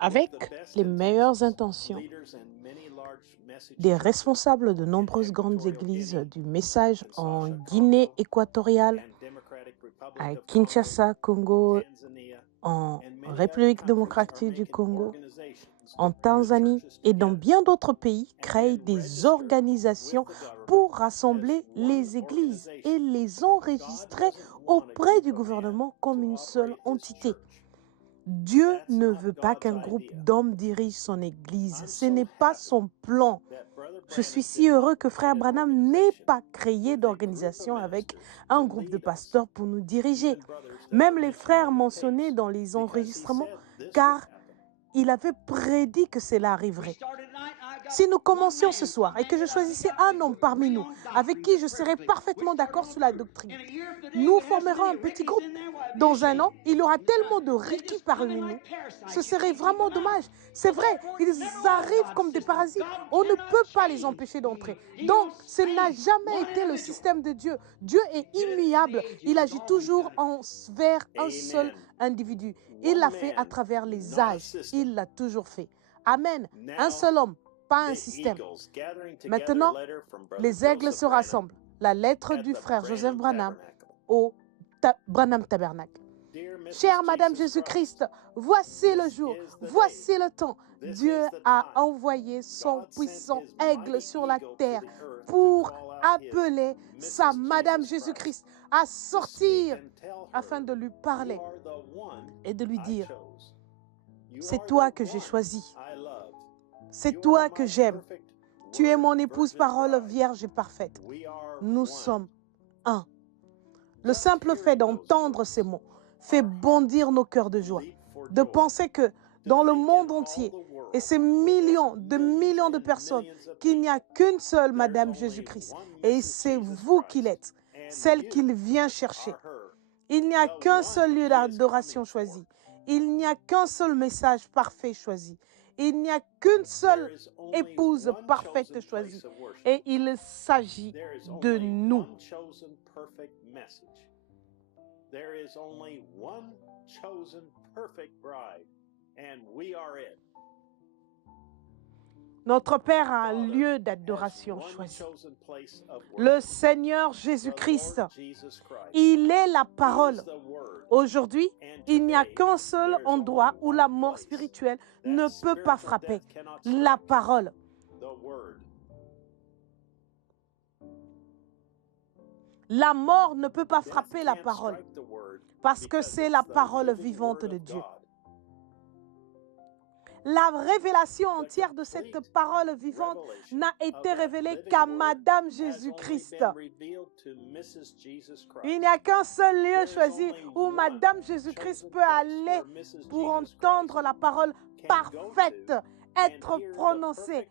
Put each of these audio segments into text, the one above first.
Avec les meilleures intentions, des responsables de nombreuses grandes églises du message en Guinée équatoriale, à Kinshasa, Congo, en République démocratique du Congo, en Tanzanie et dans bien d'autres pays, créent des organisations pour rassembler les églises et les enregistrer auprès du gouvernement comme une seule entité. Dieu ne veut pas qu'un groupe d'hommes dirige son Église. Ce n'est pas son plan. Je suis si heureux que Frère Branham n'ait pas créé d'organisation avec un groupe de pasteurs pour nous diriger. Même les frères mentionnés dans les enregistrements, car il avait prédit que cela arriverait. Si nous commencions ce soir et que je choisissais un homme parmi nous avec qui je serais parfaitement d'accord sur la doctrine, nous formerons un petit groupe. Dans un an, il y aura tellement de Ricky parmi nous. Ce serait vraiment dommage. C'est vrai, ils arrivent comme des parasites. On ne peut pas les empêcher d'entrer. Donc, ce n'a jamais été le système de Dieu. Dieu est immuable. Il agit toujours envers un seul individu. Il l'a fait à travers les âges. Il l'a toujours fait. Amen. Un seul homme, pas un système. Maintenant, les aigles se rassemblent. La lettre du frère Joseph Branham au Branham Tabernacle. Chère Madame Jésus-Christ, voici le jour, voici le temps. Dieu a envoyé son puissant aigle sur la terre pour appeler sa Madame Jésus-Christ à sortir afin de lui parler et de lui dire, c'est toi que j'ai choisi, c'est toi que j'aime. Tu es mon épouse, parole vierge et parfaite. Nous sommes un. Le simple fait d'entendre ces mots fait bondir nos cœurs de joie, de penser que dans le monde entier, et ces millions de personnes, qu'il n'y a qu'une seule Madame Jésus-Christ, et c'est vous qui l'êtes, celle qu'il vient chercher. Il n'y a qu'un seul lieu d'adoration choisi. Il n'y a qu'un seul message parfait choisi. Il n'y a qu'une seule épouse parfaite choisie. Et il s'agit de nous. There is only one chosen perfect bride, and we are it. Notre Père a un lieu d'adoration choisi. Le Seigneur Jésus-Christ, il est la parole. Aujourd'hui, il n'y a qu'un seul endroit où la mort spirituelle ne peut pas frapper. La parole. La mort ne peut pas frapper la parole parce que c'est la parole vivante de Dieu. La révélation entière de cette parole vivante n'a été révélée qu'à Madame Jésus-Christ. Il n'y a qu'un seul lieu choisi où Madame Jésus-Christ peut aller pour entendre la parole parfaite être prononcée.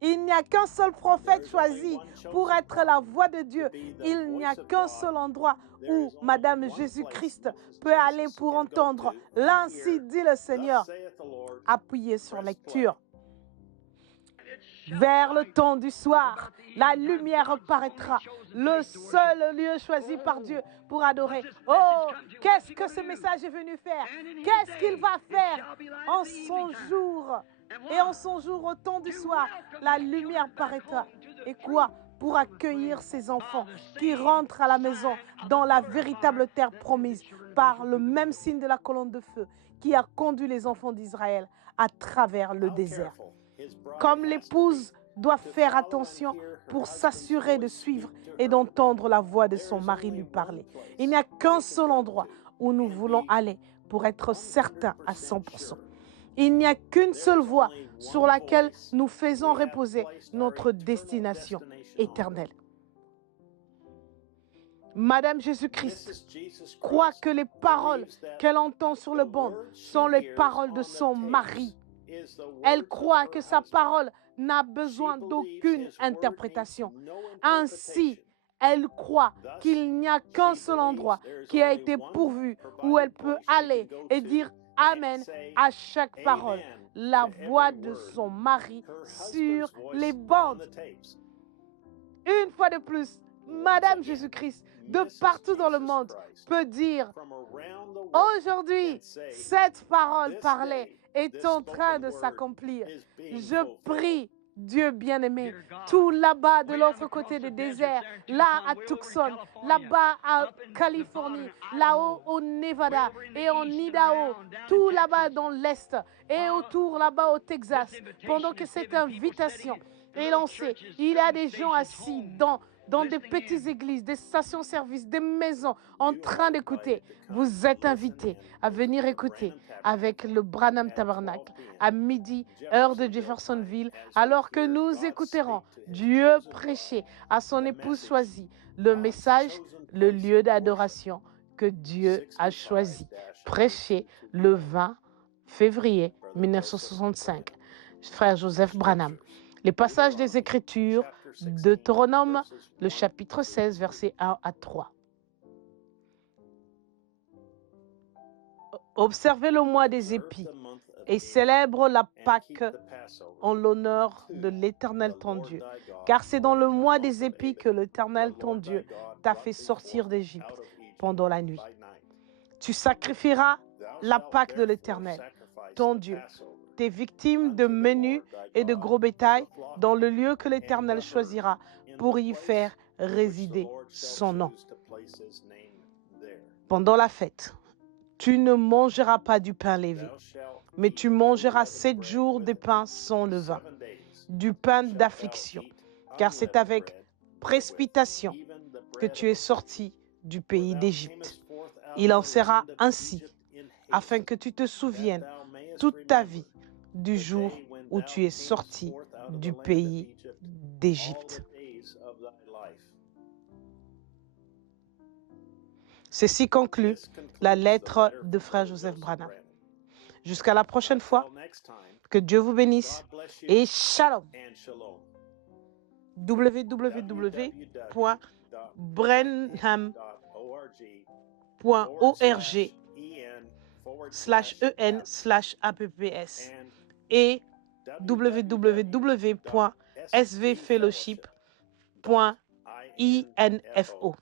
Il n'y a qu'un seul prophète choisi pour être la voix de Dieu. Il n'y a qu'un seul endroit où Madame Jésus-Christ peut aller pour entendre. L'ainsi dit le Seigneur. Appuyez sur lecture. Vers le temps du soir, la lumière paraîtra, le seul lieu choisi par Dieu pour adorer. Oh, qu'est-ce que ce message est venu faire? Qu'est-ce qu'il va faire en son jour? Et en son jour, au temps du soir, la lumière paraîtra. Et quoi? Pour accueillir ses enfants qui rentrent à la maison dans la véritable terre promise par le même signe de la colonne de feu qui a conduit les enfants d'Israël à travers le désert. Comme l'épouse doit faire attention pour s'assurer de suivre et d'entendre la voix de son mari lui parler. Il n'y a qu'un seul endroit où nous voulons aller pour être certains à 100%. Il n'y a qu'une seule voie sur laquelle nous faisons reposer notre destination éternelle. Madame Jésus-Christ croit que les paroles qu'elle entend sur le banc sont les paroles de son mari. Elle croit que sa parole n'a besoin d'aucune interprétation. Ainsi, elle croit qu'il n'y a qu'un seul endroit qui a été pourvu où elle peut aller et dire Amen à chaque parole, la voix de son mari sur les bandes. Une fois de plus, Madame Jésus-Christ, de partout dans le monde, peut dire, aujourd'hui, cette parole parlée est en train de s'accomplir. Je prie, Dieu bien-aimé, tout là-bas de l'autre côté des déserts, là à Tucson, là-bas à Californie, là-haut au Nevada et en Idaho, tout là-bas dans l'Est et autour là-bas au Texas, pendant que cette invitation est lancée, il y a des gens assis dans des petites églises, des stations-service, des maisons, en train d'écouter. Vous êtes invités à venir écouter avec le Branham Tabernacle à midi, heure de Jeffersonville, alors que nous écouterons Dieu prêcher à son épouse choisie le message, le lieu d'adoration que Dieu a choisi. Prêché le 20 février 1965. Frère Joseph Branham. Les passages des Écritures, Deutéronome, le chapitre 16, versets 1 à 3. Observez le mois des épis et célèbre la Pâque en l'honneur de l'Éternel ton Dieu. Car c'est dans le mois des épis que l'Éternel ton Dieu t'a fait sortir d'Égypte pendant la nuit. Tu sacrifieras la Pâque de l'Éternel, ton Dieu, tes victimes de menu et de gros bétail dans le lieu que l'Éternel choisira pour y faire résider son nom. Pendant la fête, tu ne mangeras pas du pain lévé, mais tu mangeras 7 jours de pain sans levain, du pain d'affliction, car c'est avec précipitation que tu es sorti du pays d'Égypte. Il en sera ainsi, afin que tu te souviennes toute ta vie du jour où tu es sorti du pays d'Égypte. Ceci conclut la lettre de Frère Joseph Branham. Jusqu'à la prochaine fois, que Dieu vous bénisse et shalom. www.brenham.org/en/apps et www.svfellowship.info.